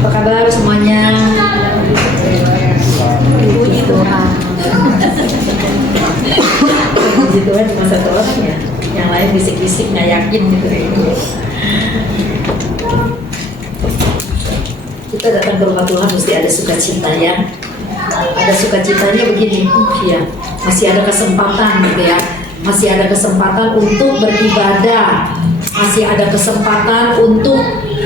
Apa kabar semuanya? Puji Tuhan. Puji Tuhan cuma satu orang ya. Yang lain bisik-bisik nggak yakin gitu ini. Kita datang ke rumah Tuhan mesti ada sukacita ya. Ada sukacitanya begini, ya masih ada kesempatan gitu ya. Masih ada kesempatan untuk beribadah, masih ada kesempatan untuk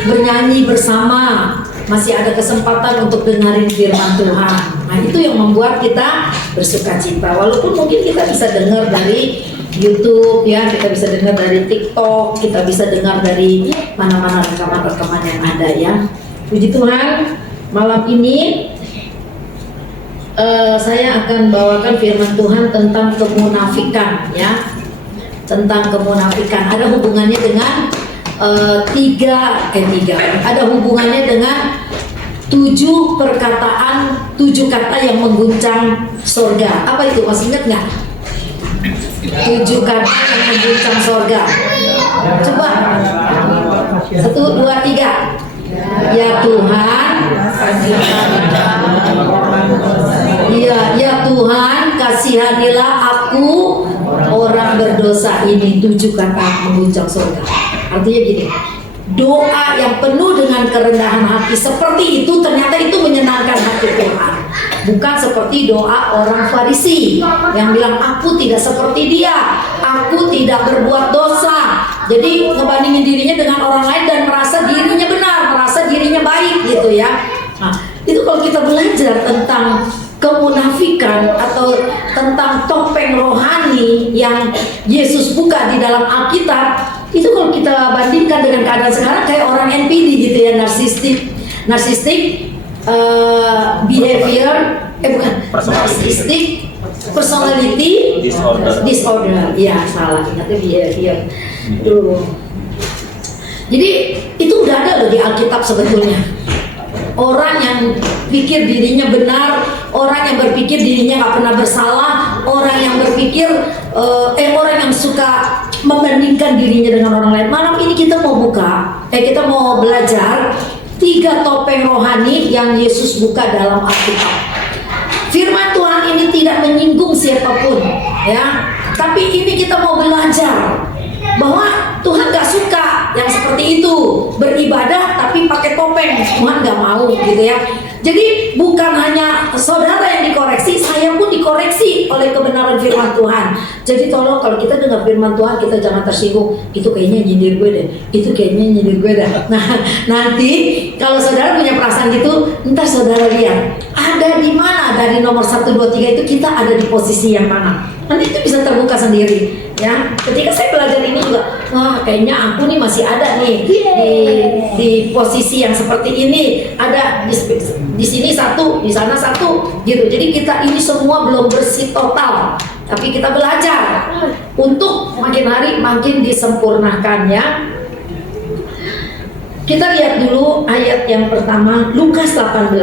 bernyanyi bersama, masih ada kesempatan untuk dengerin firman Tuhan. Nah itu yang membuat kita bersukacita. Walaupun mungkin kita bisa dengar dari YouTube ya, kita bisa dengar dari TikTok, kita bisa dengar dari mana-mana rekaman-rekaman yang ada ya. Puji Tuhan, malam ini saya akan bawakan firman Tuhan tentang kemunafikan ya, tentang kemunafikan. Ada hubungannya dengan ada hubungannya dengan 7 perkataan, 7 kata yang mengguncang surga. Apa itu? Masih ingat nggak? 7 kata yang mengguncang surga. Coba 1, 2, 3. Ya Tuhan, ya Tuhan, kasihanilah aku orang berdosa ini. 7 kata mengguncang surga. Artinya gini, doa yang penuh dengan kerendahan hati seperti itu ternyata itu menyenangkan hati Tuhan. Bukan seperti doa orang Farisi yang bilang aku tidak seperti dia, aku tidak berbuat dosa. Jadi ngebandingin dirinya dengan orang lain dan merasa dirinya benar, merasa dirinya baik gitu ya. Nah, itu kalau kita belajar tentang kemunafikan atau tentang topeng rohani yang Yesus buka di dalam Alkitab, itu kalau kita bandingkan dengan keadaan sekarang kayak orang NPD gitu ya, narsistic behavior, narcissistic personality disorder. Ya salah, ingatnya behavior dulu. Jadi itu udah ada loh di Alkitab sebetulnya. Orang yang pikir dirinya benar, orang yang berpikir dirinya nggak pernah bersalah, orang yang berpikir orang yang suka membandingkan dirinya dengan orang lain. Malam ini kita mau belajar 3 topeng rohani yang Yesus buka dalam Alkitab. Firman Tuhan ini tidak menyinggung siapapun, ya. Tapi ini kita mau belajar bahwa Tuhan gak suka yang seperti itu, beribadah tapi pakai topeng. Tuhan gak mau gitu ya. Jadi bukan hanya saudara yang dikoreksi, saya pun dikoreksi oleh kebenaran firman Tuhan. Jadi tolong kalau kita dengar firman Tuhan, kita jangan tersinggung. Itu kayaknya nyindir gue deh, itu kayaknya nyindir gue deh. Nah nanti kalau saudara punya perasaan gitu, ntar saudara lihat ada di mana dari nomor 1, 2, 3 itu kita ada di posisi yang mana. Nanti itu bisa terbuka sendiri ya. Ketika saya belajar ini juga, wah kayaknya aku nih masih ada nih di posisi yang seperti ini, ada di sini 1, di sana 1 gitu. Jadi kita ini semua belum bersih total, tapi kita belajar untuk makin hari makin disempurnakan ya. Kita lihat dulu ayat yang pertama, Lukas 18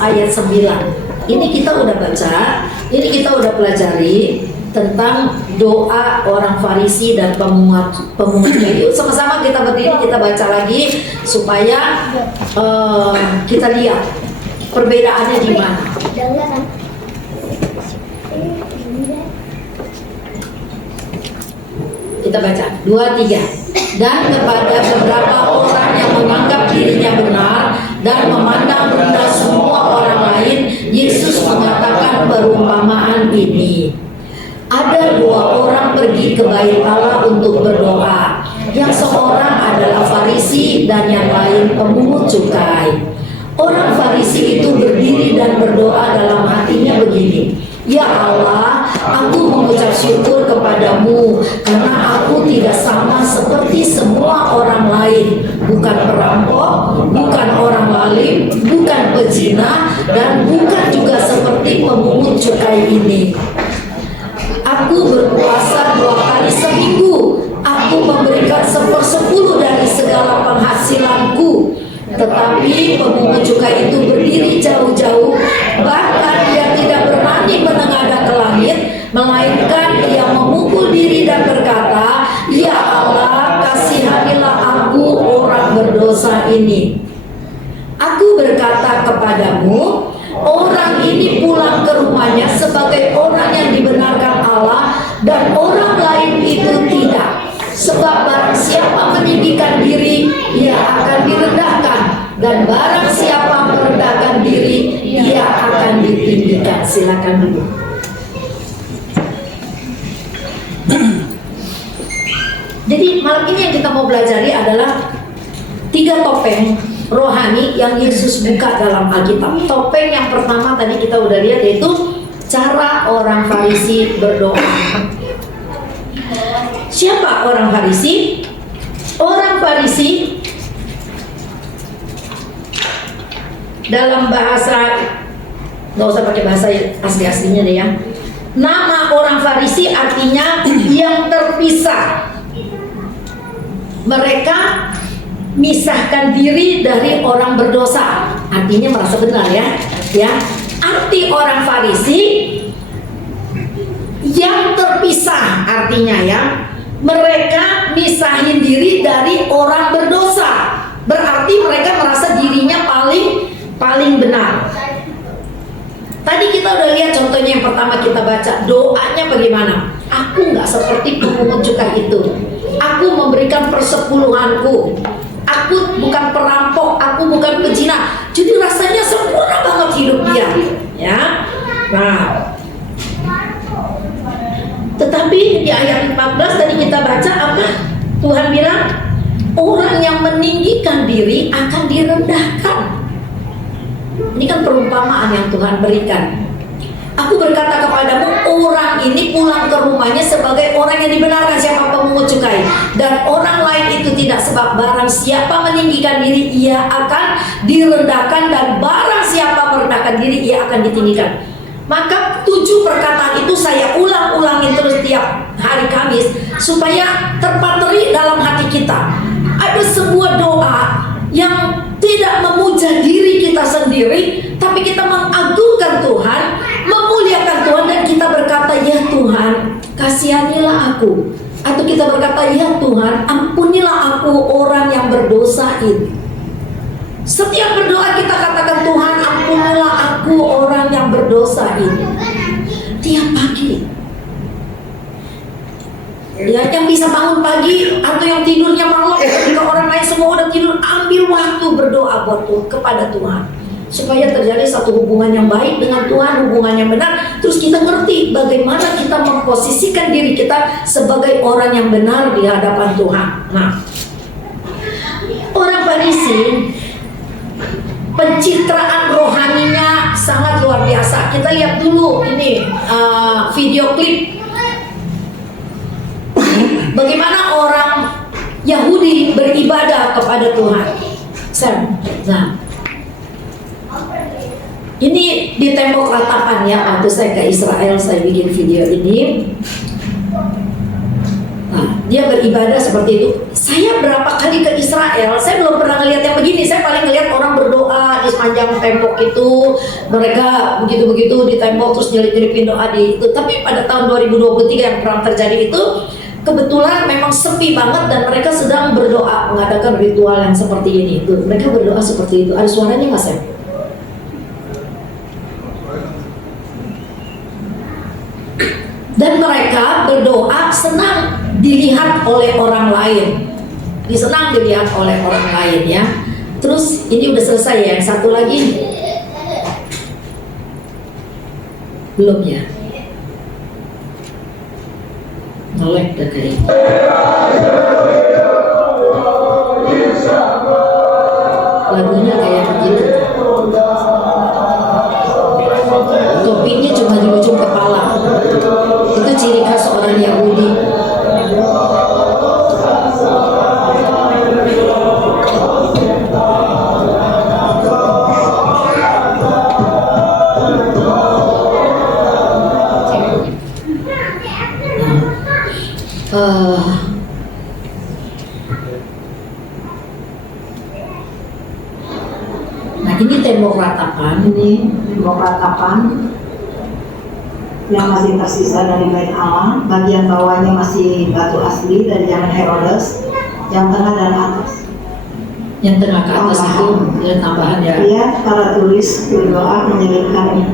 ayat 9. Ini kita udah baca, ini kita udah pelajari tentang doa orang Farisi dan pemungut. Yuk sama-sama kita berdiri, kita baca lagi supaya kita lihat perbedaannya di mana. Kita baca 2, 3. Dan kepada beberapa orang yang menganggap dirinya benar dan memandang rendah semua orang lain, Yesus mengatakan perumpamaan ini. Ada 2 orang pergi ke bait Allah untuk berdoa. Yang seorang adalah Farisi dan yang lain pemungut cukai. Orang Farisi itu berdiri dan berdoa dalam hatinya begini, ya Allah, aku mengucap syukur kepadamu karena aku tidak sama seperti semua orang lain, bukan perampok, bukan orang zalim, bukan pezina, dan bukan juga seperti pemungut cukai ini. Aku berpuasa 2 kali seminggu. Aku memberikan 1/10 dari segala penghasilanku. Tetapi pemungut cukai itu berdiri jauh-jauh, bahkan dia tidak berani menengadah ke langit, melainkan dia memukul diri dan berkata, ya Allah, kasihanilah aku berdosa ini. Aku berkata kepadamu, orang ini pulang ke rumahnya sebagai orang yang dibenarkan Allah, dan orang lain itu tidak. Sebab barang siapa meninggikan diri, ia akan direndahkan, dan barang siapa merendahkan diri, ia akan ditinggikan. Silakan dulu. Jadi malam ini yang kita mau pelajari adalah 3 topeng rohani yang Yesus buka dalam Alkitab. Topeng yang pertama tadi kita udah lihat, yaitu cara orang Farisi berdoa. Siapa orang Farisi? Orang Farisi dalam bahasa, nggak usah pakai bahasa asli-aslinya deh ya. Nama orang Farisi artinya yang terpisah. Mereka misahkan diri dari orang berdosa, artinya merasa benar ya. Arti orang Farisi yang terpisah, artinya ya, mereka misahin diri dari orang berdosa. Berarti mereka merasa dirinya paling benar. Tadi kita udah lihat contohnya yang pertama kita baca, doanya bagaimana? Aku nggak seperti pemungut cukai itu. Aku memberikan persepuluhanku. Aku bukan perampok, aku bukan pezina. Jadi rasanya sempurna banget hidup dia, ya. Nah, tetapi di ayat 14 tadi kita baca apa? Tuhan bilang, orang yang meninggikan diri akan direndahkan. Ini kan perumpamaan yang Tuhan berikan. Aku berkata kepadamu, orang ini pulang ke rumahnya sebagai orang yang dibenarkan, siapa pemungut cukai, dan orang lain itu tidak. Sebab barang siapa meninggikan diri, ia akan direndahkan, dan barang siapa merendahkan diri, ia akan ditinggikan. Maka 7 perkataan itu saya ulang-ulangin terus tiap hari Kamis supaya terpatri dalam hati kita. Ada sebuah doa yang tidak memuja diri kita sendiri, tapi kita mengagungkan Tuhan, memuliakan Tuhan, dan kita berkata, ya Tuhan, kasihanilah aku. Atau kita berkata, ya Tuhan, ampunilah aku orang yang berdosa ini. Setiap berdoa kita katakan, Tuhan, ampunilah aku orang yang berdosa ini. Tiap pagi. Ya, yang bisa bangun pagi atau yang tidurnya malam, ketika orang lain semua udah tidur, ambil waktu berdoa buat Tuhan, kepada Tuhan, supaya terjadi satu hubungan yang baik dengan Tuhan, hubungan yang benar. Terus kita ngerti bagaimana kita memposisikan diri kita sebagai orang yang benar di hadapan Tuhan. Nah, orang Farisi pencitraan rohaninya sangat luar biasa. Kita lihat dulu ini video klip bagaimana orang Yahudi beribadah kepada Tuhan. Nah, ini di tembok ratapan ya. Waktu saya ke Israel, saya bikin video ini. Nah, dia beribadah seperti itu. Saya berapa kali ke Israel, saya belum pernah ngelihat yang begini. Saya paling ngelihat orang berdoa di sepanjang tembok itu. Mereka begitu-begitu di tembok terus nyelip-nyelipin doa di itu. Tapi pada tahun 2023 yang perang terjadi itu, kebetulan memang sepi banget dan mereka sedang berdoa, mengadakan ritual yang seperti ini. Tuh, mereka berdoa seperti itu. Ada suaranya nggak, Sam? Dan mereka berdoa senang dilihat oleh orang lain. Senang dilihat oleh orang lain ya. Terus ini udah selesai ya. Yang satu lagi belum ya? Nolek dah kayak lagunya kayak begitu. Topiknya cuma di ujung kepala. Itu ciri khas orang Yahudi. Nah, ini tembok ratapan, yang masih tersisa dari bait Allah. Bagian bawahnya masih batu asli dari zaman Herodes, yang tengah dan atas. Yang tengah ke atas itu ya, tambahan ya. Lihat para tulis berdoa menyelipkan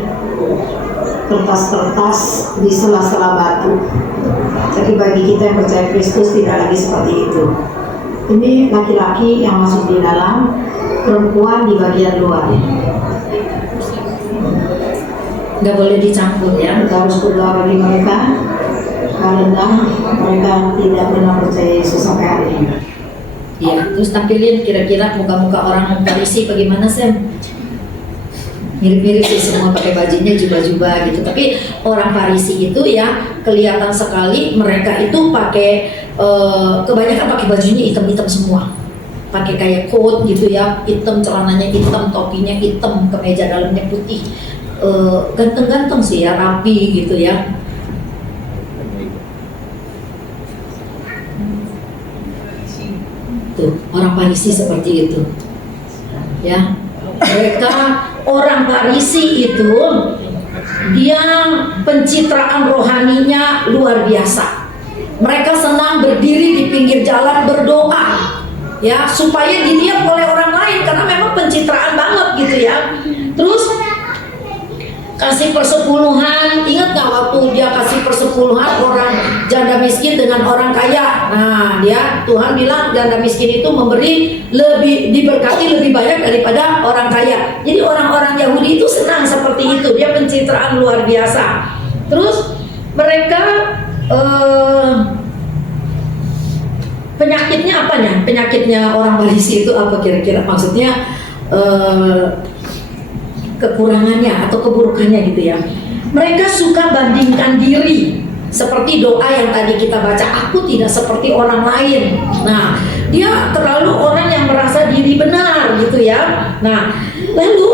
kertas-kertas di sela-sela batu. Jadi bagi kita yang percaya Kristus tidak lagi seperti itu. Ini laki-laki yang masuk di dalam, perempuan di bagian luar. Nggak boleh dicampur ya. Kita harus berdoa bagi mereka karena mereka tidak pernah percaya Yesus sampai hari ini. Iya, terus tampilin kira-kira muka-muka orang Farisi bagaimana, Sam? Mirip-mirip sih, semua pakai bajunya jubah-jubah gitu. Tapi orang Farisi itu ya kelihatan sekali mereka itu pakai kebanyakan pakai bajunya hitam-hitam semua. Pakai kayak coat gitu ya, hitam, celananya hitam, topinya hitam, kemeja dalamnya putih. Ganteng-ganteng sih ya, rapi gitu ya. Tuh, orang Farisi seperti itu. Ya. Mereka orang Farisi itu dia pencitraan rohaninya luar biasa. Mereka senang berdiri di pinggir jalan berdoa, ya, supaya dilihat oleh orang lain karena memang pencitraan banget gitu ya. Terus kasih persepuluhan, ingat nggak waktu dia kasih persepuluhan orang janda miskin dengan orang kaya? Nah, dia Tuhan bilang janda miskin itu memberi lebih, diberkati lebih banyak daripada orang kaya. Jadi orang-orang Yahudi itu senang seperti itu, dia pencitraan luar biasa. Terus mereka penyakitnya apanya? Penyakitnya orang Farisi itu apa kira-kira? Maksudnya kekurangannya atau keburukannya gitu ya. Mereka suka bandingkan diri, seperti doa yang tadi kita baca, aku tidak seperti orang lain. Nah, dia terlalu orang yang merasa diri benar gitu ya. Nah, lalu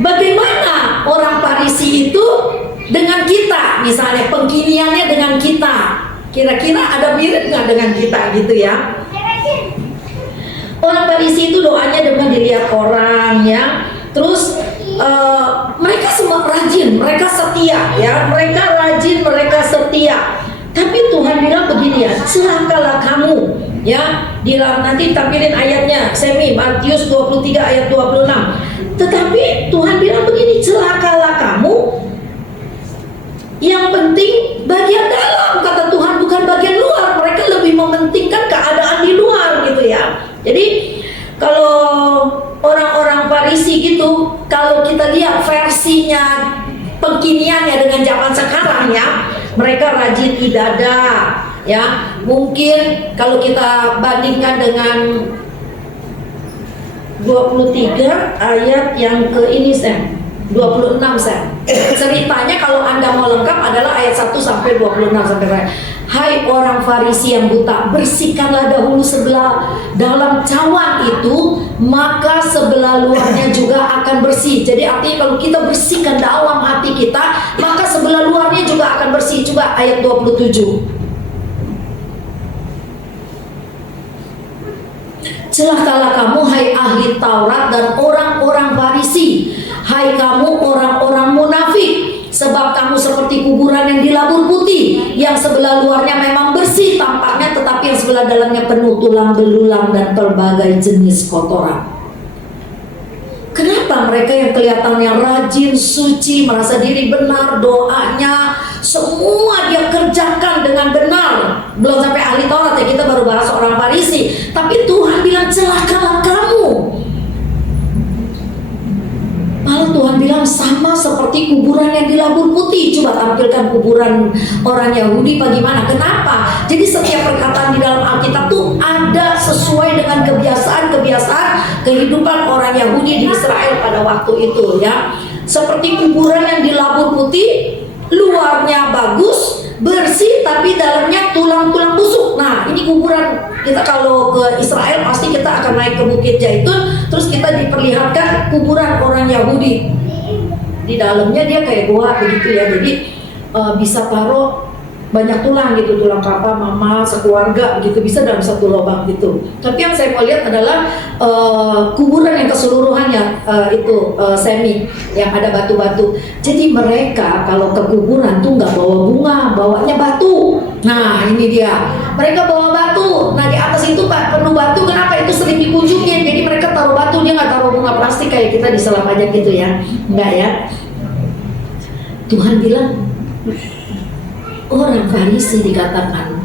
bagaimana orang Farisi itu dengan kita, misalnya pengkiniannya dengan kita, kira-kira ada mirip nggak dengan kita gitu ya? Orang Farisi itu doanya dengan dilihat orang ya. Terus mereka semua rajin, mereka setia ya, mereka rajin, mereka setia. Tapi Tuhan bilang begini ya, celakalah kamu ya. Nanti tampilin ayatnya, Semi, Matius 23 ayat 26. Tetapi Tuhan bilang begini, celakalah kamu. Yang penting bagian dalam, kata Tuhan, bukan bagian luar. Mereka lebih mementingkan keadaan di luar gitu ya. Jadi kalau orang-orang Farisi gitu, kalau kita lihat versinya pengkiniannya dengan zaman sekarang ya, mereka rajin ibadah ya. Mungkin kalau kita bandingkan dengan 23 ayat yang ke ini, Sam, 26 Sam. Ceritanya kalau Anda mau lengkap adalah ayat 1 sampai 26 sampai. Hai orang Farisi yang buta, bersihkanlah dahulu sebelah dalam cawan itu, maka sebelah luarnya juga akan bersih. Jadi artinya kalau kita bersihkan dalam hati kita, maka sebelah luarnya juga akan bersih. Coba ayat 27. Celakalah kamu hai ahli Taurat dan orang-orang Farisi, hai kamu orang-orang munafik, sebab kamu seperti kuburan yang dilabur putih, yang sebelah luarnya memang bersih tampaknya, tetapi yang sebelah dalamnya penuh tulang belulang dan berbagai jenis kotoran. Kenapa mereka yang kelihatannya rajin, suci, merasa diri benar, doanya semua dia kerjakan dengan benar, belum sampai ahli Taurat ya, kita baru bahas orang Farisi. Tapi Tuhan bilang celakalah kamu. Malah Tuhan bilang sama seperti kuburan yang dilabur putih. Coba tampilkan kuburan orang Yahudi bagaimana. Kenapa? Jadi setiap perkataan di dalam Alkitab tuh ada sesuai dengan kebiasaan kehidupan orang Yahudi di Israel pada waktu itu ya. Seperti kuburan yang dilabur putih, luarnya bagus, bersih, tapi dalamnya tulang-tulang busuk. Nah, ini kuburan. Kita kalau ke Israel pasti kita akan naik ke Bukit Zaitun, terus kita diperlihatkan kuburan orang Yahudi. Di dalamnya dia kayak goa begitu ya. Jadi bisa taruh banyak tulang gitu, tulang papa, mama, sekeluarga begitu, bisa dalam satu lubang gitu. Tapi yang saya mau lihat adalah kuburan yang keseluruhannya itu semi, yang ada batu-batu. Jadi mereka kalau ke kuburan tuh nggak bawa bunga, bawanya batu. Nah ini dia, mereka bawa batu. Nah di atas itu penuh batu. Kenapa? Itu sering dikunjungin. Jadi mereka pasti kayak kita diselap aja gitu ya. Enggak ya. Tuhan bilang orang Farisi dikatakan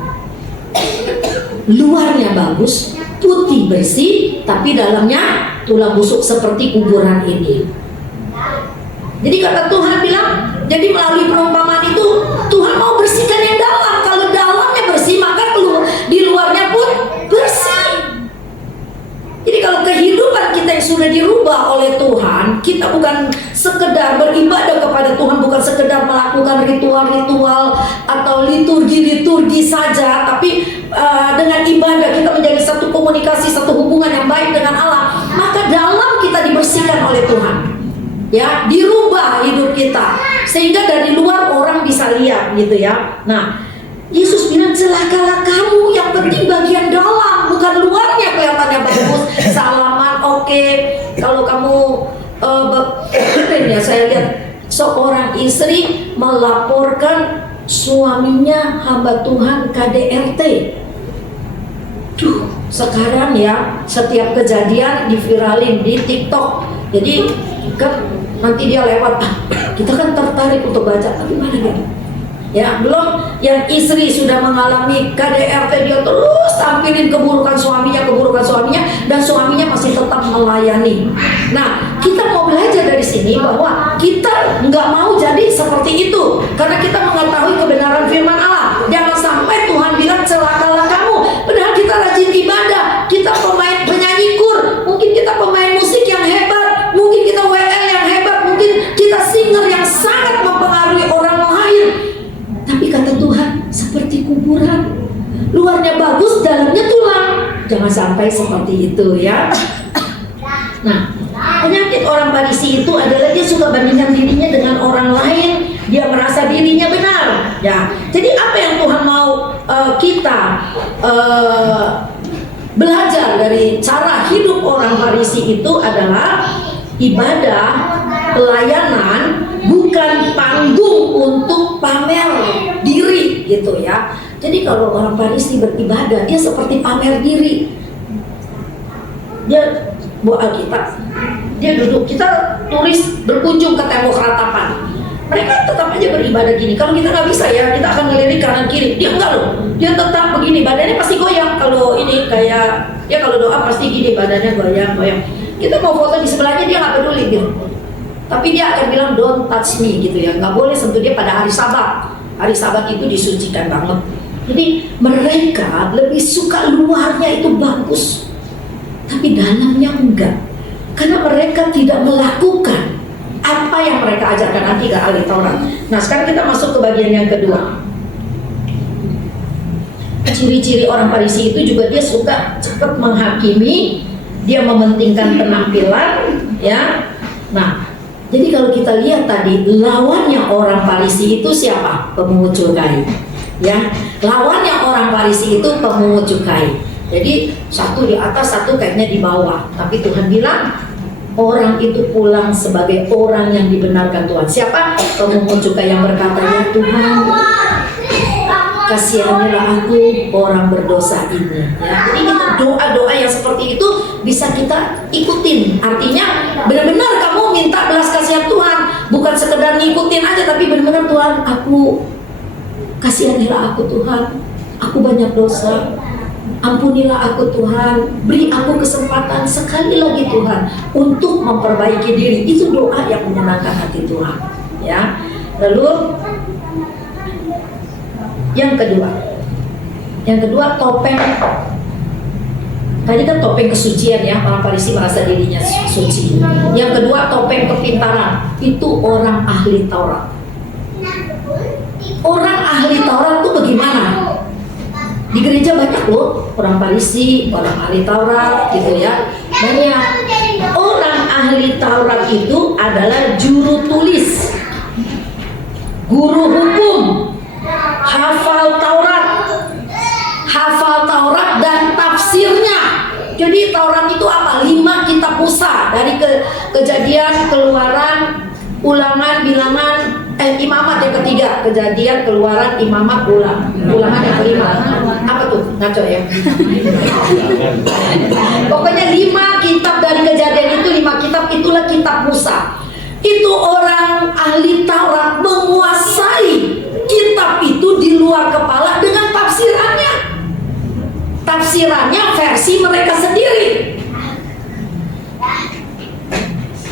luarnya bagus, putih bersih, tapi dalamnya tulang busuk seperti kuburan ini. Jadi kata Tuhan bilang, jadi melalui perumpamaan itu Tuhan mau bersihkan yang dalam. Kalau dalamnya bersih, maka di luarnya pun bersih. Jadi kalau kehidupan kita yang sudah dirubah oleh Tuhan, kita bukan sekedar beribadah kepada Tuhan, bukan sekedar melakukan ritual-ritual atau liturgi-liturgi saja, tapi dengan ibadah kita menjadi satu komunikasi, satu hubungan yang baik dengan Allah, maka dalam kita dibersihkan oleh Tuhan. Ya, dirubah hidup kita sehingga dari luar orang bisa lihat gitu ya. Nah, Yesus bilang celakalah kamu, yang penting bagian dalam, bukan luarnya kelihatannya bagus, salaman oke. Kalau kamu ya saya lihat seorang istri melaporkan suaminya hamba Tuhan KDRT. Sekarang ya setiap kejadian diviralin di TikTok. Jadi kan nanti dia lewat, kita kan tertarik untuk baca, tapi mana gitu. Ya, belum yang istri sudah mengalami KDRT, dia terus tampilin keburukan suaminya, dan suaminya masih tetap melayani. Nah, kita mau belajar dari sini bahwa kita nggak mau jadi seperti itu, karena kita mengetahui kebenaran firman Allah. Jangan sampai Tuhan bilang celakalah kamu, padahal kita rajin ibadah, kita penyanyi kur, mungkin kita pemain musik yang hebat, mungkin kita WL yang hebat, mungkin kita singer yang sangat mempengaruhi orang lain. Tapi kata Tuhan, seperti kuburan, luarnya bagus, dalamnya tulang. Jangan sampai seperti itu ya. Nah, penyakit orang Farisi itu adalah dia suka bandingkan dirinya dengan orang lain. Dia merasa dirinya benar. Ya, jadi apa yang Tuhan mau kita belajar dari cara hidup orang Farisi itu adalah ibadah, pelayanan, bukan panggung untuk pamer diri gitu ya. Jadi kalau orang Farisi beribadah, dia seperti pamer diri. Dia bawa Alkitab, dia duduk, kita tulis berkunjung ke tembok ratapan. Mereka tetap aja beribadah gini. Kalau kita nggak bisa ya, kita akan ngelirik kanan kiri. Dia enggak loh, dia tetap begini, badannya pasti goyang. Kalau ini kayak, ya kalau doa pasti gini, badannya goyang. Kita mau foto di sebelahnya, dia nggak peduli gitu. Tapi dia akan bilang don't touch me gitu ya, nggak boleh sentuh dia pada hari Sabat. Hari Sabat itu disucikan banget. Jadi mereka lebih suka luarnya itu bagus, tapi dalamnya enggak, karena mereka tidak melakukan apa yang mereka ajarkan nanti ke ahli Taurat. Nah, sekarang kita masuk ke bagian yang kedua. Ciri-ciri orang Farisi itu juga dia suka cepat menghakimi, dia mementingkan penampilan, ya. Nah, jadi kalau kita lihat tadi lawannya orang Farisi itu siapa? Pemungut cukai. Ya, lawannya orang Farisi itu pemungut cukai. Jadi satu di atas, satu kayaknya di bawah. Tapi Tuhan bilang orang itu pulang sebagai orang yang dibenarkan Tuhan. Siapa? Pemungut cukai yang berkata, ya Tuhan, kasihanilah aku orang berdosa ini. Ya, jadi itu doa-doa yang seperti itu bisa kita ikutin. Artinya benar-benar kamu minta belas kasihan Tuhan, bukan sekedar ngikutin aja, tapi benar-benar Tuhan, aku kasihanilah aku Tuhan, aku banyak dosa, ampunilah aku Tuhan, beri aku kesempatan sekali lagi Tuhan untuk memperbaiki diri. Itu doa yang menyenangkan hati Tuhan. Ya, lalu yang kedua topeng. Tadi kan topeng kesucian ya, orang Farisi merasa dirinya suci. Yang kedua topeng kepintaran, itu orang ahli Taurat. Orang ahli Taurat itu bagaimana? Di gereja banyak loh orang Farisi, orang ahli Taurat gitu ya. Banyak. Orang ahli Taurat itu adalah juru tulis, guru hukum, hafal Taurat dan tafsirnya. Jadi Taurat itu apa? 5 kitab Musa, dari Kejadian, Keluaran, Ulangan, Bilangan, Imamat yang ketiga, Kejadian, Keluaran, Imamat, Ulangan yang kelima. Apa tuh? Ngaco ya. Pokoknya 5 kitab dari Kejadian itu, 5 kitab itulah ahli Taurat menguasai kitab itu di luar kepala dengan tafsirannya. Tafsirannya versi mereka sendiri.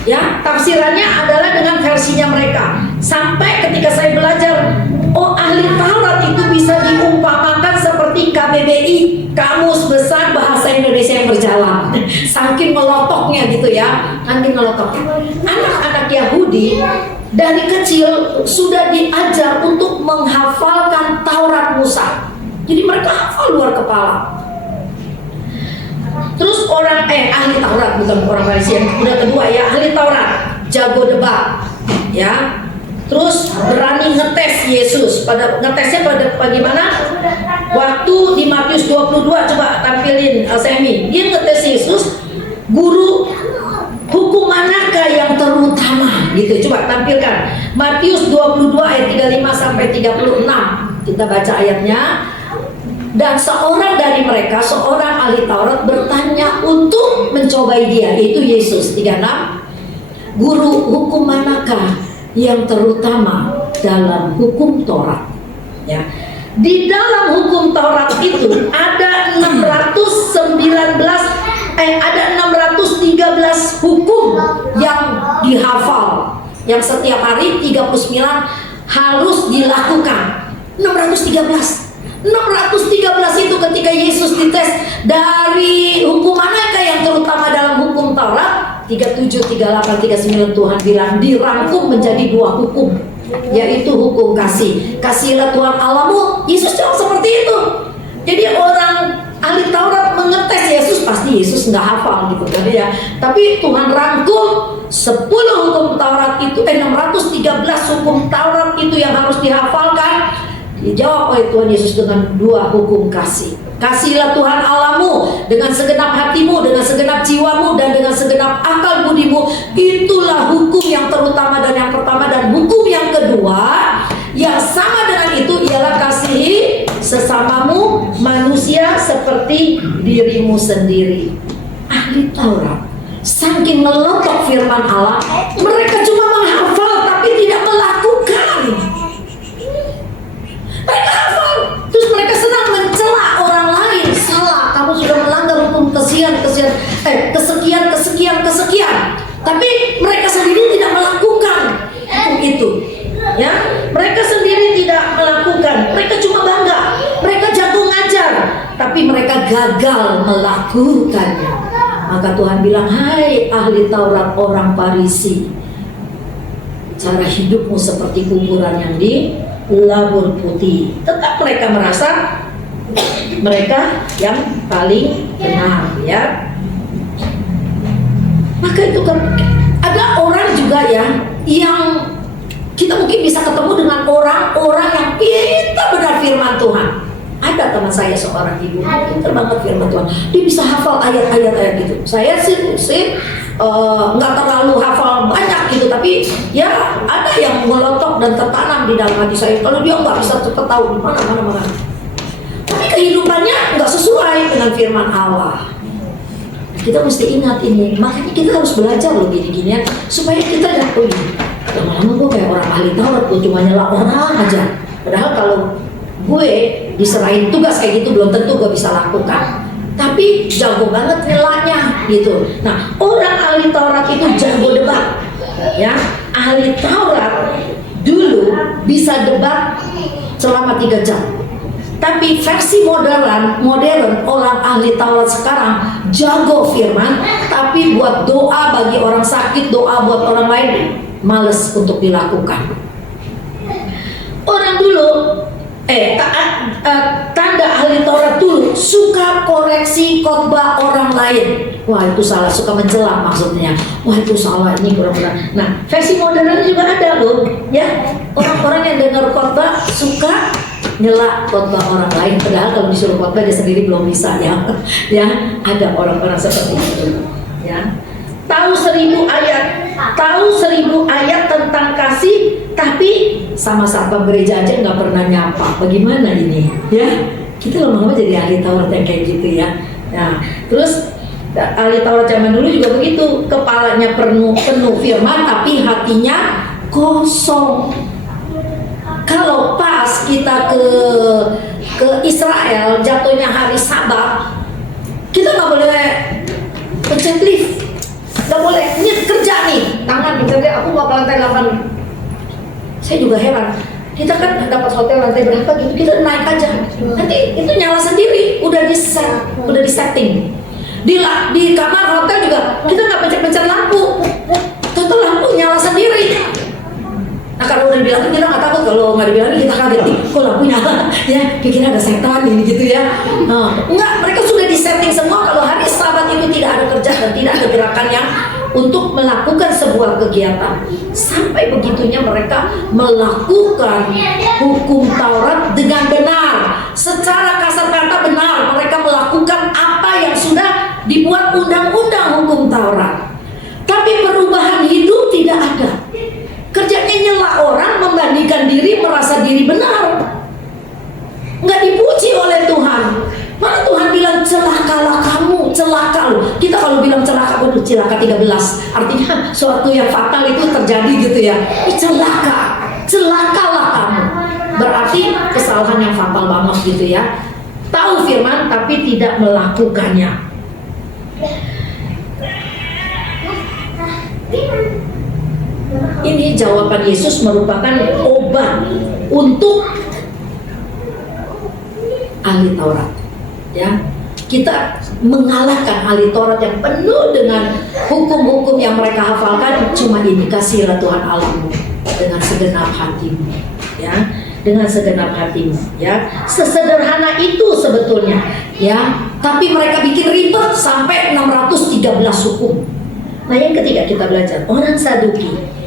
Ya, tafsirannya adalah dengan versinya mereka. Sampai ketika saya belajar, oh ahli Taurat itu bisa diumpamakan seperti KBBI, Kamus Besar Bahasa Indonesia yang Berjalan. Saking melotoknya gitu ya, saking melotoknya. Anak-anak Yahudi dari kecil sudah diajar untuk menghafalkan Taurat Musa. Jadi mereka hafal luar kepala. Terus ahli Taurat, bukan orang Malaysia, udah kedua ya, ahli Taurat, jago debat, ya. Terus berani ngetes Yesus. Ngetesnya pada bagaimana? Waktu di Matius 22, coba tampilin Semi. Dia ngetes Yesus, guru, hukum manakah yang terutama? Gitu, coba tampilkan. Matius 22 ayat 35 sampai 36. Kita baca ayatnya. Dan seorang dari mereka, seorang ahli Taurat bertanya untuk mencobai dia, yaitu Yesus. 36. Guru, hukum manakah yang terutama dalam hukum Taurat? Ya. Di dalam hukum Taurat itu ada 613 hukum yang dihafal, yang setiap hari 39 harus dilakukan. 613 itu ketika Yesus dites, dari hukum manakah yang terutama dalam hukum Taurat? 37, 38, 39 Tuhan bilang dirangkum menjadi 2 hukum, yaitu hukum kasih. Kasihlah Tuhan Allahmu. Yesus jawab seperti itu. Jadi orang ahli Taurat mengetes Yesus, pasti Yesus nggak hafal gitu kan ya. Tapi Tuhan rangkum 10 hukum Taurat itu, 613 hukum Taurat itu yang harus dihafalkan. Dijawab oleh Tuhan Yesus dengan 2 hukum kasih. Kasihlah Tuhan Allahmu dengan segenap hatimu, dengan segenap jiwamu, dan dengan segenap akal budimu. Itulah hukum yang terutama dan yang pertama. Dan hukum yang kedua yang sama dengan itu ialah kasihi sesamamu manusia seperti dirimu sendiri. Ahli Taurat saking melotok firman Allah, mereka cuma menghafal tapi tidak melakukan. Mereka hafal, terus mereka senang mencela orang lain. Salah, kamu sudah melanggar hukum kesekian. Tapi mereka sendiri tidak melakukan hukum itu. Ya, mereka sendiri tidak melakukan. Mereka cuma bangga. Mereka jago ngajar, tapi mereka gagal melakukannya. Maka Tuhan bilang, hai ahli Taurat orang Farisi, cara hidupmu seperti kuburan yang di labur putih. Tetap mereka merasa mereka yang paling benar, ya. Maka itu kan ada orang juga ya, yang kita mungkin bisa ketemu dengan orang-orang yang pintar benar firman Tuhan. Ada teman saya seorang ibu, pintar banget firman Tuhan. Dia bisa hafal ayat-ayat gitu. Saya sih nggak terlalu hafal banyak gitu, tapi ya ada yang melotok dan tertanam di dalam hati saya. Kalau dia nggak bisa cepet tahu di mana, tapi kehidupannya nggak sesuai dengan firman Allah. Kita mesti ingat ini, makanya kita harus belajar loh gini-ginian supaya kita dan lama-lama gue kayak orang ahli Taurat, gue cuma nyela orang aja. Padahal kalau gue diserahin tugas kayak gitu belum tentu gue bisa lakukan. Tapi jago banget nyelanya gitu. Nah, orang ahli Taurat itu jago debat, ya. Ahli Taurat dulu bisa debat selama 3 jam. Tapi versi modern orang ahli Taurat sekarang jago firman, tapi buat doa bagi orang sakit, doa buat orang lain males untuk dilakukan. Orang dulu tanda ahli Taurat dulu suka koreksi khotbah orang lain. Wah itu salah, suka mencela maksudnya. Wah itu salah, ini kurang-kurang. Nah versi modernnya juga ada loh, ya. Orang-orang yang dengar khotbah suka nyela khotbah orang lain, padahal kalau disuruh khotbah dia sendiri belum bisa, ya. Ya ada orang-orang seperti itu, ya. Tahu 1000 ayat tentang kasih, tapi sama satpam gereja aja nggak pernah nyapa. Bagaimana ini? Ya, kita lama-lama jadi ahli Taurat yang kayak gitu ya. Nah, terus ahli Taurat zaman dulu juga begitu, kepalanya penuh firman, tapi hatinya kosong. Kalau pas kita ke Israel, jatuhnya hari Sabat, kita nggak boleh pencet lift, nggak boleh. Ini kerja nih, tangan dikerja, aku mau ke lantai 8. Saya juga heran. Kita kan dapat hotel lantai berapa gitu, kita naik aja. Nanti itu nyala sendiri, udah di setting. Di kamar hotel juga kita nggak pencet-pencet lampu, total lampu nyala sendiri. Nah kalau udah dibilangin kita nggak takut, kalau nggak dibilangin kita kaget nih, kok lampu nyala? Ya pikir ada setan ini gitu ya. Enggak, mereka sudah disetting semua. Kalau hari Sabat itu tidak ada kerja dan tidak ada gerakan yang untuk melakukan sebuah kegiatan. Sampai begitunya mereka melakukan hukum Taurat dengan benar. Secara kasar kata benar, mereka melakukan apa yang sudah dibuat undang-undang hukum Taurat. Tapi perubahan hidup tidak ada. Kerjanya nyela orang, membandingkan diri, merasa diri benar. Nggak dipuji oleh Tuhan. Mana Tuhan bilang celakalah kamu, celaka loh. Kita kalau bilang celaka, waduh celaka 13. Artinya suatu yang fatal itu terjadi gitu ya. Celakalah kamu. Berarti kesalahan yang fatal banget gitu ya. Tahu firman tapi tidak melakukannya. Ini jawaban Yesus merupakan obat untuk ahli Taurat. Ya, kita mengalahkan ahli Taurat yang penuh dengan hukum-hukum yang mereka hafalkan. Cuma ini, kasihilah Tuhan Allahmu dengan segenap hatimu, ya, dengan segenap hatimu, ya. Sesederhana itu sebetulnya, ya. Tapi mereka bikin ribet sampai 613 hukum. Nah yang ketiga kita belajar orang Saduki.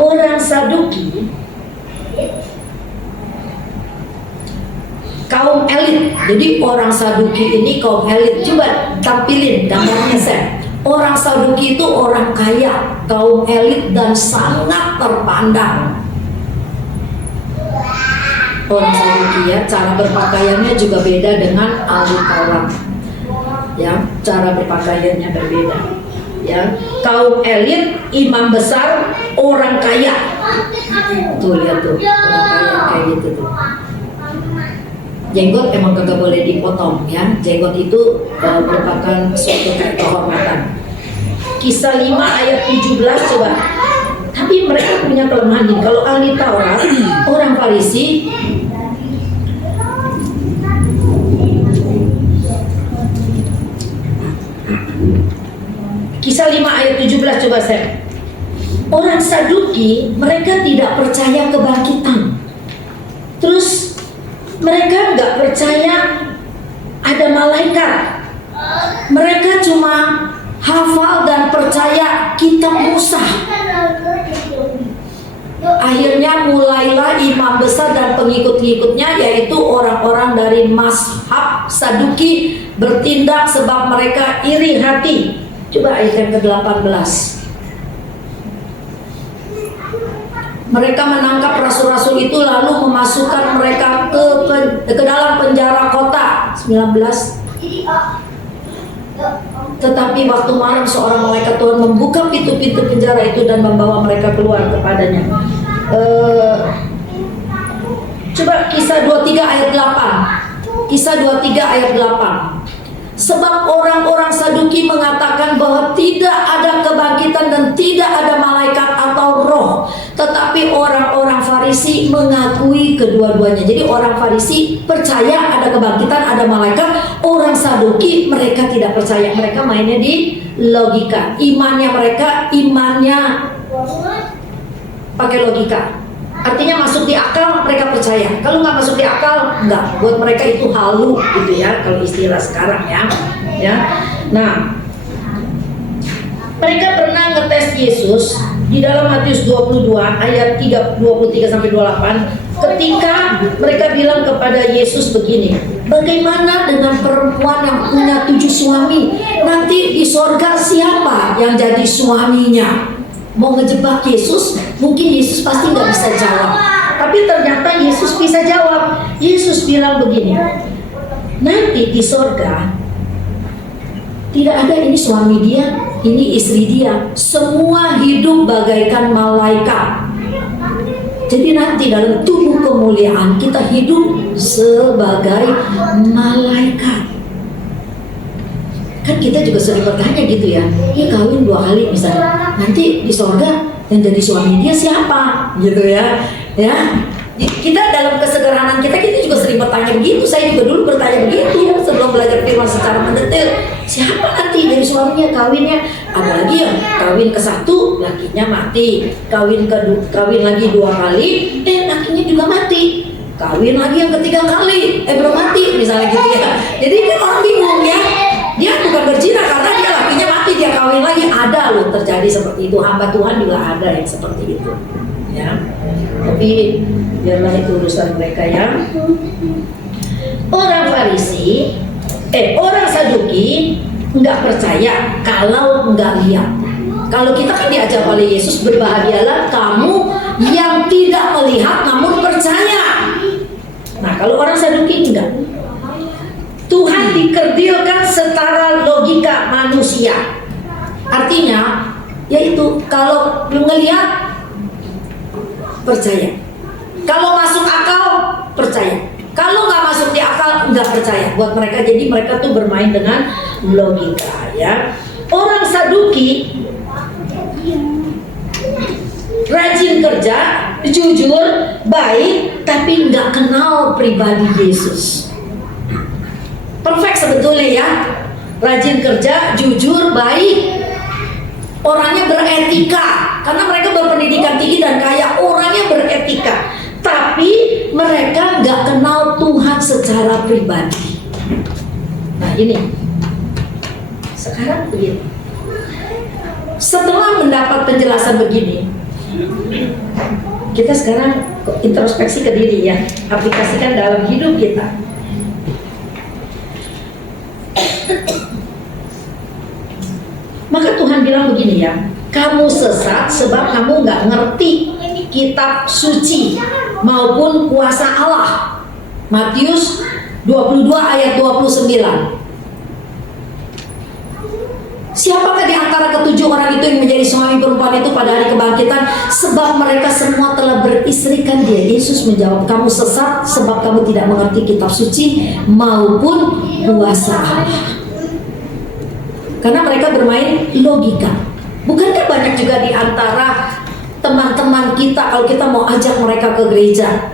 Orang Saduki kaum elit. Jadi orang Saduki ini kaum elit. Coba tampilin gambarnya Sam. Orang Saduki itu orang kaya, kaum elit dan sangat terpandang. Orang Saduki ya, cara berpakaiannya juga beda dengan ahli Taurat. Ya, cara berpakaiannya berbeda. Ya, kaum elit, imam besar, orang kaya. Tuh lihat tuh, orang kaya kayak gitu tuh. Jenggot emang kagak boleh dipotong ya. Jenggot itu merupakan suatu kehormatan. Kisah 5 ayat 17 coba. Tapi mereka punya kelemahan ini. Kalau ahli Taurat, orang Farisi, Kisah 5 ayat 17 coba saya. Orang Saduki mereka tidak percaya kebangkitan. Terus mereka nggak percaya ada malaikat. Mereka cuma hafal dan percaya kitab Musa. Akhirnya mulailah imam besar dan pengikut-pengikutnya, yaitu orang-orang dari mazhab Saduki, bertindak sebab mereka iri hati. Coba ayat yang ke-18. Mereka menangkap rasul-rasul itu lalu memasukkan mereka ke dalam penjara kota. 19. Tetapi waktu malam seorang malaikat Tuhan membuka pintu-pintu penjara itu dan membawa mereka keluar kepadanya. Coba Kisah 23 ayat 8. Kisah 23 ayat 8. Sebab orang-orang Saduki mengatakan bahwa tidak ada kebangkitan dan tidak ada malaikat atau roh. Tetapi orang-orang Farisi mengakui kedua-duanya. Jadi orang Farisi percaya ada kebangkitan, ada malaikat. Orang Saduki mereka tidak percaya. Mereka mainnya di logika. Imannya mereka, imannya pakai logika. Artinya masuk di akal mereka percaya. Kalau nggak masuk di akal, nggak. Buat mereka itu halu gitu ya, kalau istilah sekarang ya. Nah, mereka pernah ngetes Yesus di dalam Matius 22 ayat 23 sampai 28. Ketika mereka bilang kepada Yesus begini, bagaimana dengan perempuan yang punya 7 suami? Nanti di sorga siapa yang jadi suaminya? Mau ngejebak Yesus, mungkin Yesus pasti nggak bisa jawab. Tapi ternyata Yesus bisa jawab. Yesus bilang begini, nanti di sorga tidak ada ini suami dia, ini istri dia. Semua hidup bagaikan malaikat. Jadi nanti dalam tubuh kemuliaan kita hidup sebagai malaikat. Kan kita juga sering bertanya gitu ya, ini kawin 2 kali misalnya, nanti di sorga yang jadi suami dia siapa? Gitu ya. Ya, kita dalam kesederhanaan kita juga sering bertanya begitu. Saya juga dulu bertanya begitu sebelum belajar firman secara mendetail. Siapa nanti dari suaminya kawinnya? Ada lagi yang kawin ke-1 lakinya mati, kawin lagi 2 kali, lakinya juga mati. Kawin lagi yang ketiga kali, belum mati misalnya gitu ya. Jadi kan orang bingung ya. Dia bukan berzina karena dia lakinya mati, dia kawin lagi. Ada loh terjadi seperti itu. Hamba Tuhan juga ada yang seperti itu. Ya. Tapi biarlah itu urusan mereka ya. Orang Farisi, orang Saduki nggak percaya kalau nggak lihat. Kalau kita kan diajar oleh Yesus, berbahagialah kamu yang tidak melihat namun percaya. Nah, kalau orang Saduki enggak. Tuhan dikerdilkan secara logika manusia. Artinya, yaitu kalau belum ngelihat, percaya. Kalau masuk akal, percaya. Kalau nggak masuk di akal, nggak percaya. Buat mereka, jadi mereka tuh bermain dengan logika ya. Orang Saduki rajin kerja, jujur, baik, tapi nggak kenal pribadi Yesus. Perfect sebetulnya ya. Rajin kerja, jujur, baik, orangnya beretika, karena mereka berpendidikan tinggi dan kaya, orangnya beretika. Tapi mereka nggak kenal Tuhan secara pribadi. Nah ini, sekarang begini. Setelah mendapat penjelasan begini, kita sekarang introspeksi ke diri ya, aplikasikan dalam hidup kita. Maka Tuhan bilang begini ya, kamu sesat sebab kamu nggak ngerti kitab suci maupun kuasa Allah. Matius 22 ayat 29. Siapakah di antara ketujuh orang itu yang menjadi suami perempuan itu pada hari kebangkitan? Sebab mereka semua telah beristrikan dia. Yesus menjawab, kamu sesat sebab kamu tidak mengerti kitab suci maupun kuasa Allah. Karena mereka bermain logika. Bukankah banyak juga di antara teman-teman kita, kalau kita mau ajak mereka ke gereja,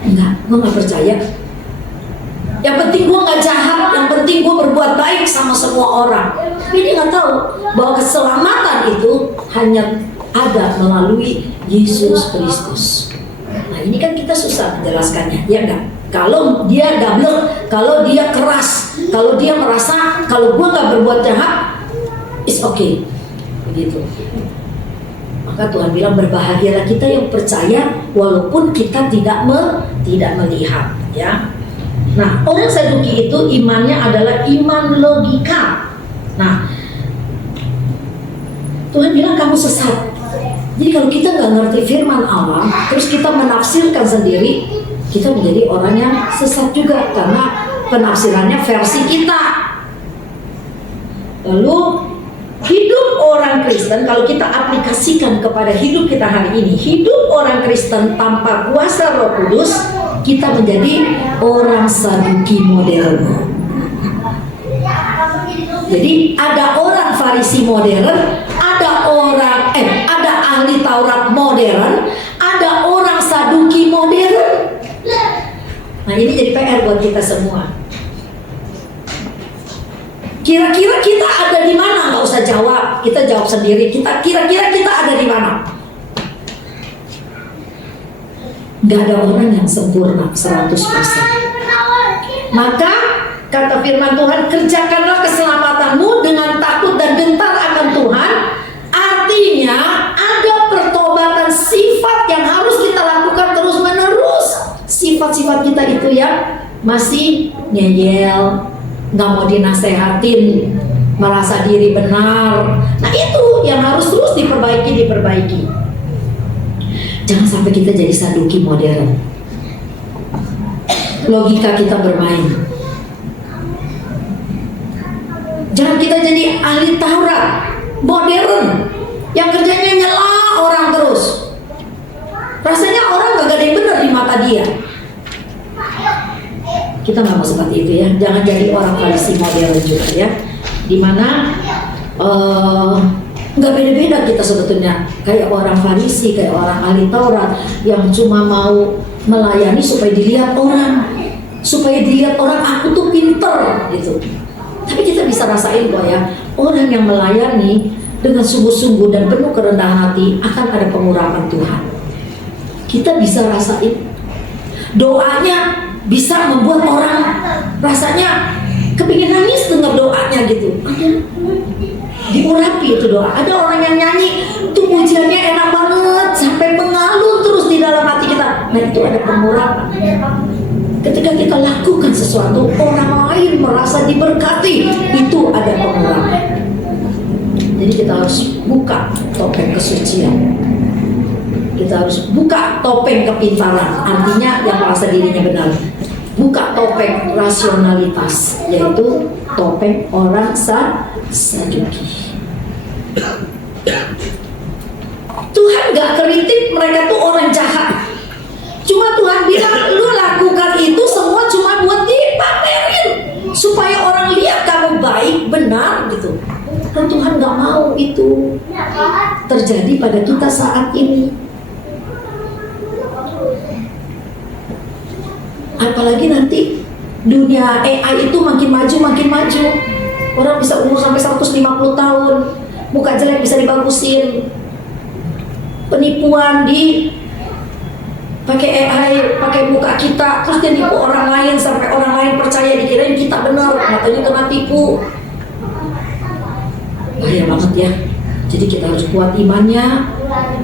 enggak, gue gak percaya. Yang penting gue gak jahat, yang penting gue berbuat baik sama semua orang. Tapi dia gak tahu bahwa keselamatan itu hanya ada melalui Yesus Kristus. Nah ini kan kita susah menjelaskannya, ya enggak? Kalau dia double, kalau dia keras, kalau dia merasa kalau gue gak berbuat jahat, it's okay, begitu. Maka Tuhan bilang berbahagialah kita yang percaya walaupun kita tidak melihat, ya. Nah, orang Saduki itu imannya adalah iman logika. Nah, Tuhan bilang kamu sesat. Jadi kalau kita nggak ngerti firman Allah, terus kita menafsirkan sendiri, kita menjadi orang yang sesat juga karena penafsirannya versi kita. Lalu hidup orang Kristen, kalau kita aplikasikan kepada hidup kita hari ini, hidup orang Kristen tanpa kuasa Roh Kudus, kita menjadi orang Saduki modern. Jadi ada orang Farisi modern, ada ahli Taurat modern, ada orang Saduki modern. Nah ini jadi PR buat kita semua. Kira-kira kita ada di mana? Nggak usah jawab, kita jawab sendiri. Kira-kira kita ada di mana? Nggak ada orang yang sempurna 100%. Maka kata firman Tuhan, kerjakanlah keselamatanmu dengan takut dan gentar akan Tuhan. Artinya ada pertobatan sifat yang harus kita lakukan terus menerus. Sifat-sifat kita itu ya masih ngeyel, nggak mau dinasehatin, merasa diri benar. Nah itu yang harus terus diperbaiki. Jangan sampai kita jadi Saduki modern. Logika kita bermain. Jangan kita jadi ahli Taurat modern yang kerjanya nyela orang terus. Rasanya orang mata dia. Kita nggak mau seperti itu ya. Jangan jadi orang Farisi model juga ya. Dimana nggak beda-beda kita sebetulnya. Kayak orang Farisi, kayak orang ahli Taurat yang cuma mau melayani supaya dilihat orang, aku tuh pinter gitu. Tapi kita bisa rasain kok ya, orang yang melayani dengan sungguh-sungguh dan penuh kerendahan hati akan ada pengurapan Tuhan. Kita bisa rasain doanya bisa membuat orang rasanya kepingin nangis dengar doanya gitu. Diurapi itu doa. Ada orang yang nyanyi itu pujiannya enak banget sampai mengalun terus di dalam hati kita. Nah itu ada pengurapan. Ketika kita lakukan sesuatu, orang lain merasa diberkati, itu ada pengurapan. Jadi kita harus buka topeng kesucian. Kita harus buka topeng kepintaran, artinya yang merasa dirinya benar. Buka topeng rasionalitas, yaitu topeng orang Saduki. Tuhan gak kritik mereka tuh orang jahat. Cuma Tuhan bilang, lu lakukan itu semua cuma buat dipamerin, supaya orang lihat kamu baik, benar gitu. Dan Tuhan gak mau itu terjadi pada kita saat ini. Apalagi nanti dunia AI itu makin maju. Orang bisa umur sampai 150 tahun, muka jelek bisa dibagusin. Penipuan di pakai AI, pakai muka kita, terus dia nipu orang lain sampai orang lain percaya dikirain kita benar, katanya kena tipu. Bahaya banget ya. Jadi kita harus kuat imannya.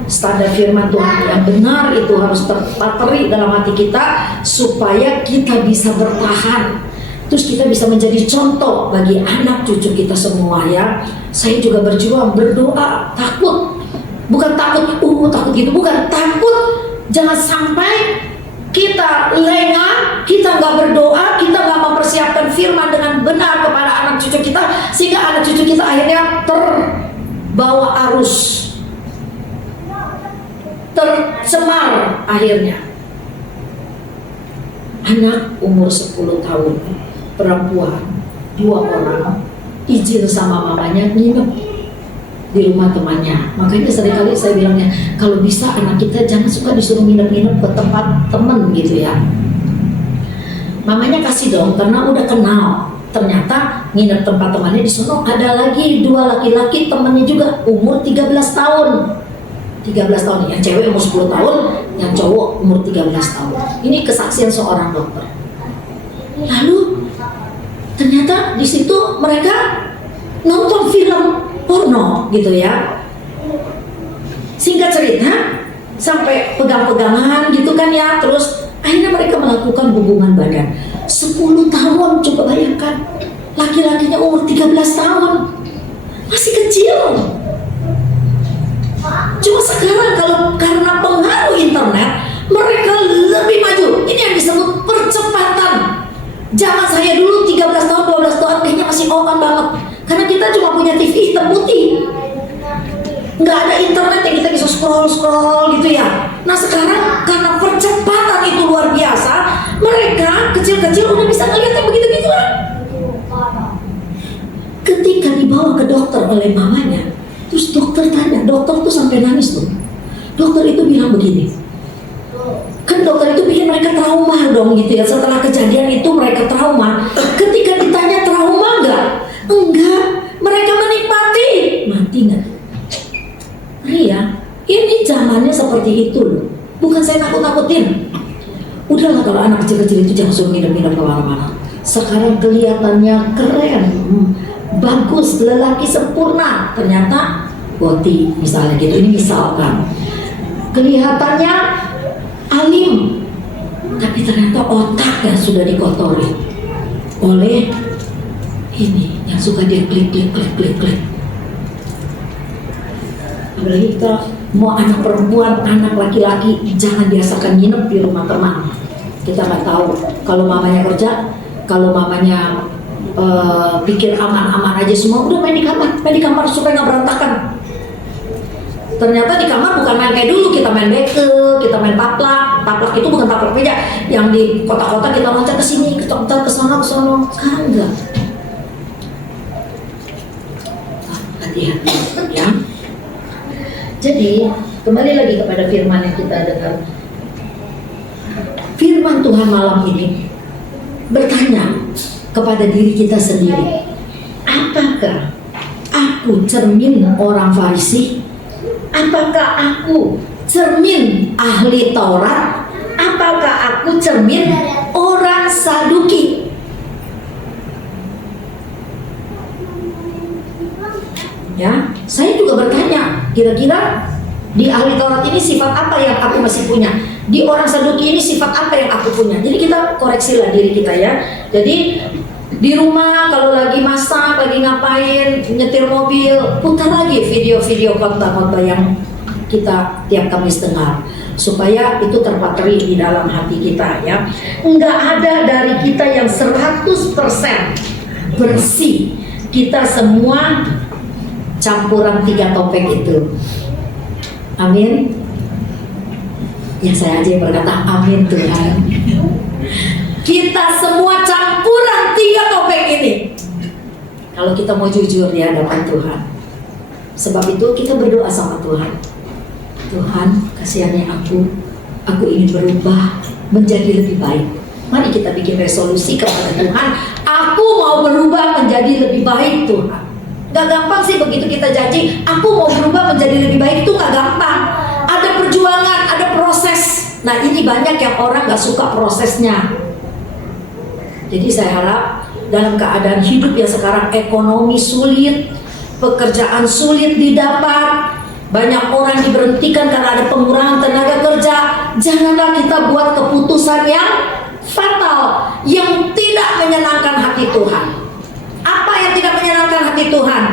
Standar firman Tuhan yang benar itu harus terpatri dalam hati kita supaya kita bisa bertahan. Terus kita bisa menjadi contoh bagi anak cucu kita semua ya. Saya juga berjuang, berdoa, takut. Bukan takut gitu, bukan takut. Jangan sampai kita lengah, kita nggak berdoa, kita nggak mempersiapkan firman dengan benar kepada anak cucu kita, sehingga anak cucu kita akhirnya terbawa arus, tercemar akhirnya. Anak umur 10 tahun, perempuan, 2 orang, izin sama mamanya nginep di rumah temannya. Makanya seringkali saya bilangnya, kalau bisa anak kita jangan suka disuruh nginep-nginep ke tempat temen gitu ya. Mamanya kasih dong, karena udah kenal. Ternyata nginep tempat temannya di sono ada lagi 2 laki-laki temannya juga umur 13 tahun. 13 tahun, yang cewek umur 10 tahun, yang cowok umur 13 tahun. Ini kesaksian seorang dokter. Lalu ternyata di situ mereka nonton film porno gitu ya. Singkat cerita, sampai pegang-pegangan gitu kan ya, terus akhirnya mereka melakukan hubungan badan. 10 tahun, coba bayangkan, laki-lakinya umur 13 tahun, masih kecil. Cuma sekarang kalau karena pengaruh internet, mereka lebih maju. Ini yang disebut percepatan. Zaman saya dulu 13 tahun, 12 tahun kayaknya masih okan banget. Karena kita cuma punya TV hitam putih, nggak ada internet yang kita bisa scroll gitu ya. Nah sekarang karena percepatan itu luar biasa, mereka kecil-kecil udah bisa ngeliat yang begitu-gituan. Ketika dibawa ke dokter oleh mamanya, terus dokter tanya, dokter tuh sampai nangis tuh. Dokter itu bilang begini, kan dokter itu bikin mereka trauma dong gitu ya. Setelah kejadian itu mereka trauma. Ketika ditanya trauma enggak, mereka menikmati. Mati nggak? Iya, ini zamannya seperti itu loh. Bukan saya nakut-nakutin. Udahlah kalau anak kecil-kecil itu jangan suruh minum-minum kemana-mana. Sekarang kelihatannya keren, bagus, lelaki sempurna. Ternyata boti misalnya gitu. Ini misalkan kelihatannya alim, tapi ternyata otaknya sudah dikotori oleh ini yang suka dia klik. Apalagi kita mau anak perempuan, anak laki-laki, jangan biasakan nginep di rumah teman. Kita nggak tahu kalau mamanya kerja, kalau mamanya pikir aman-aman aja semua, udah main di kamar supaya nggak berantakan. Ternyata di kamar bukan main kayak dulu, kita main beke, kita main taplak. Taplak itu bukan taplak meja, yang di kota-kota kita loncat ke sini, kita loncat ke sana, ke sono. Sekarang enggak. Hati-hati, ya. Jadi kembali lagi kepada firman yang kita dengar. Firman Tuhan malam ini bertanya kepada diri kita sendiri, apakah aku cermin orang Farisi? Apakah aku cermin ahli Taurat? Apakah aku cermin orang Saduki? Ya, saya juga bertanya, kira-kira di ahli Taurat ini sifat apa yang aku masih punya? Di orang Saduki ini sifat apa yang aku punya? Jadi kita koreksilah diri kita ya. Jadi di rumah kalau lagi masak, lagi ngapain, nyetir mobil, putar lagi video-video khotbah-khotbah yang kita tiap Kamis dengar, supaya itu terpatri di dalam hati kita ya. Enggak ada dari kita yang 100% bersih. Kita semua campuran 3 topeng itu. Amin. Ya saya aja yang berkata amin Tuhan. Kita semua campuran 3 topeng ini. Kalau kita mau jujur di hadapan Tuhan. Sebab itu kita berdoa sama Tuhan. Tuhan, kasihani aku ingin berubah menjadi lebih baik. Mari kita bikin resolusi kepada Tuhan. Aku mau berubah menjadi lebih baik Tuhan. Gak gampang sih begitu kita janji, aku mau berubah menjadi lebih baik, itu gak gampang. Ada perjuangan, ada proses. Nah ini banyak yang orang gak suka prosesnya. Jadi saya harap dalam keadaan hidup yang sekarang ekonomi sulit, pekerjaan sulit didapat, banyak orang diberhentikan karena ada pengurangan tenaga kerja, janganlah kita buat keputusan yang fatal, yang tidak menyenangkan hati Tuhan. Apa yang tidak menyenangkan hati Tuhan?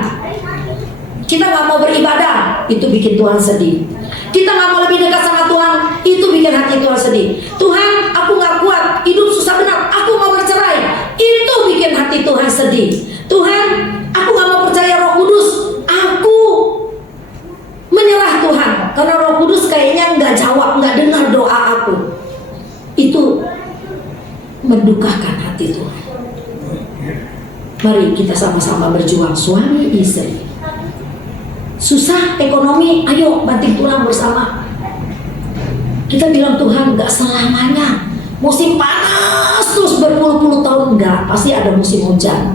Kita gak mau beribadah, itu bikin Tuhan sedih. Kita gak mau lebih dekat sama Tuhan, itu bikin hati Tuhan sedih. Tuhan, aku gak kuat, hidup susah benar, aku mau bercerai, itu bikin hati Tuhan sedih. Tuhan, aku gak mau percaya Roh Kudus, aku menyerah Tuhan, karena Roh Kudus kayaknya gak jawab, gak dengar doa aku. Itu mendukakan hati Tuhan. Mari kita sama-sama berjuang suami istri. Susah ekonomi, ayo banting tulang bersama. Kita bilang Tuhan gak selamanya musim panas terus berpuluh-puluh tahun, enggak, pasti ada musim hujan.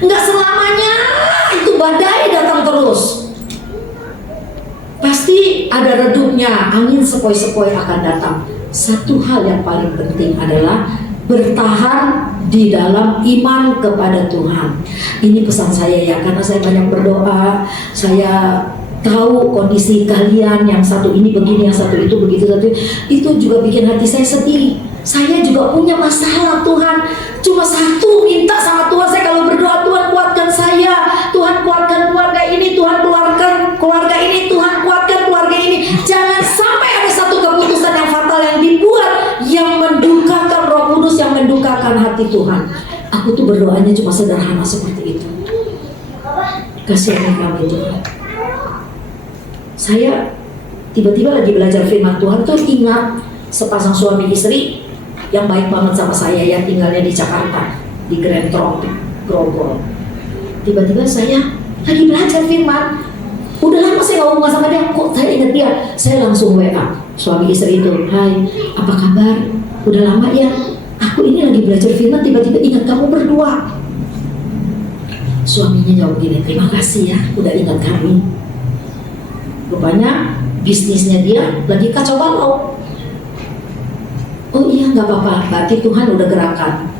Enggak selamanya itu badai datang terus. Pasti ada redupnya, angin sepoi-sepoi akan datang. Satu hal yang paling penting adalah bertahan di dalam iman kepada Tuhan. Ini pesan saya ya, karena saya banyak berdoa, saya tahu kondisi kalian, yang satu ini begini, yang satu itu begitu, itu juga bikin hati saya sedih. Saya juga punya masalah Tuhan, cuma satu minta sama Tuhan, saya kalau berdoa, Tuhan kuatkan saya, Tuhan kuatkan keluarga ini, Tuhan keluarkan keluarga ini, Tuhan kuatkan keluarga ini. Jangan sampai ada satu keputusan yang fatal yang dibuat yang mendukakan Roh Kudus, yang mendukakan hati Tuhan. Aku tuh berdoanya cuma sederhana seperti itu. Kasihani kami Tuhan. Saya tiba-tiba lagi belajar firman Tuhan tuh ingat sepasang suami istri yang baik banget sama saya, yang tinggalnya di Jakarta, di Grand Tropic, Grogol. Tiba-tiba saya lagi belajar firman. Udah lama saya gak ngomong sama dia, kok saya ingat dia. Saya langsung WA suami istri itu, hai, apa kabar? Udah lama ya, aku ini lagi belajar firman, tiba-tiba ingat kamu berdua. Suaminya jawab gini, terima kasih ya udah ingat kami. Rupanya bisnisnya dia lagi kacau balau. Oh iya, gak apa-apa, berarti Tuhan udah gerakan.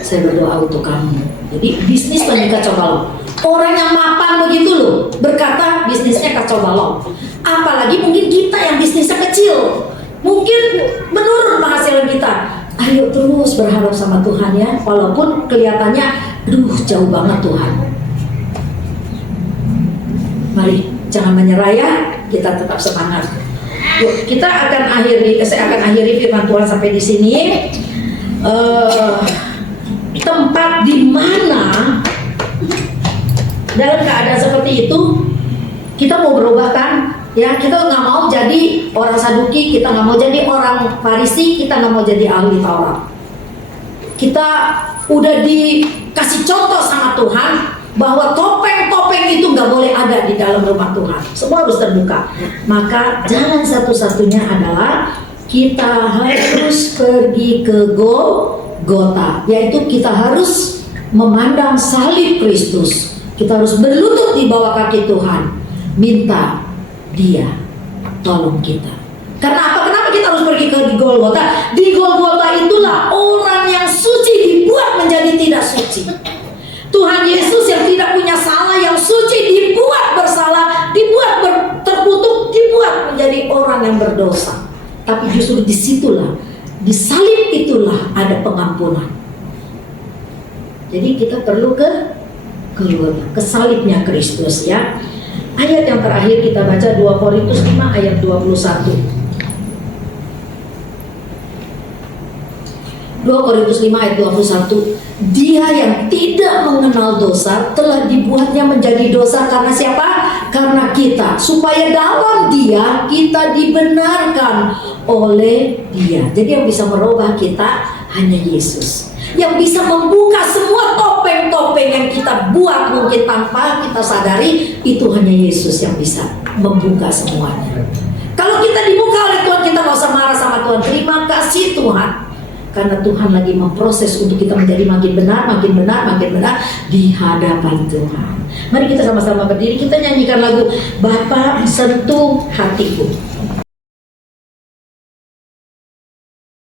Saya berdoa untuk kamu. Jadi bisnis lagi kacau balau. Orang yang mapan begitu loh berkata bisnisnya kacau balau. Apalagi mungkin kita yang bisnisnya kecil, mungkin menurun penghasilan kita. Ayo terus berharap sama Tuhan ya, walaupun kelihatannya jauh banget Tuhan. Mari jangan menyerah ya, kita tetap semangat. Yuk, kita akan saya akan akhiri firman Tuhan sampai di sini. Tempat di mana dalam keadaan seperti itu Kita mau berubah kan? Ya, kita nggak mau jadi orang Saduki, kita nggak mau jadi orang Farisi, kita nggak mau jadi ahli Taurat. Kita udah dikasih contoh sama Tuhan bahwa topeng-topeng itu nggak boleh ada di dalam rumah Tuhan. Semua harus terbuka. Maka jalan satu-satunya adalah kita harus pergi ke Golgota, yaitu kita harus memandang salib Kristus. Kita harus berlutut di bawah kaki Tuhan, minta Dia tolong kita. Karena apa? Kenapa kita harus pergi ke Golgota? Di Golgota itulah orang yang suci dibuat menjadi tidak suci. Tuhan Yesus yang tidak punya salah, yang suci dibuat bersalah, dibuat terkutuk, dibuat menjadi orang yang berdosa. Tapi justru disitulah, di salib itulah ada pengampunan. Jadi kita perlu ke Golgota, ke salibnya Kristus ya. Ayat yang terakhir kita baca 2 Korintus 5 ayat 21. 2 Korintus 5 ayat 21. Dia yang tidak mengenal dosa telah dibuatnya menjadi dosa karena siapa? Karena kita, supaya dalam Dia kita dibenarkan oleh Dia. Jadi yang bisa merubah kita hanya Yesus. Yang bisa membuka semua topeng-topeng yang kita buat mungkin tanpa kita sadari, itu hanya Yesus yang bisa membuka semuanya. Kalau kita dibuka oleh Tuhan, kita gak usah marah sama Tuhan. Terima kasih Tuhan, karena Tuhan lagi memproses untuk kita menjadi makin benar, makin benar, makin benar di hadapan Tuhan. Mari kita sama-sama berdiri, kita nyanyikan lagu Bapa Sentuh Hatiku.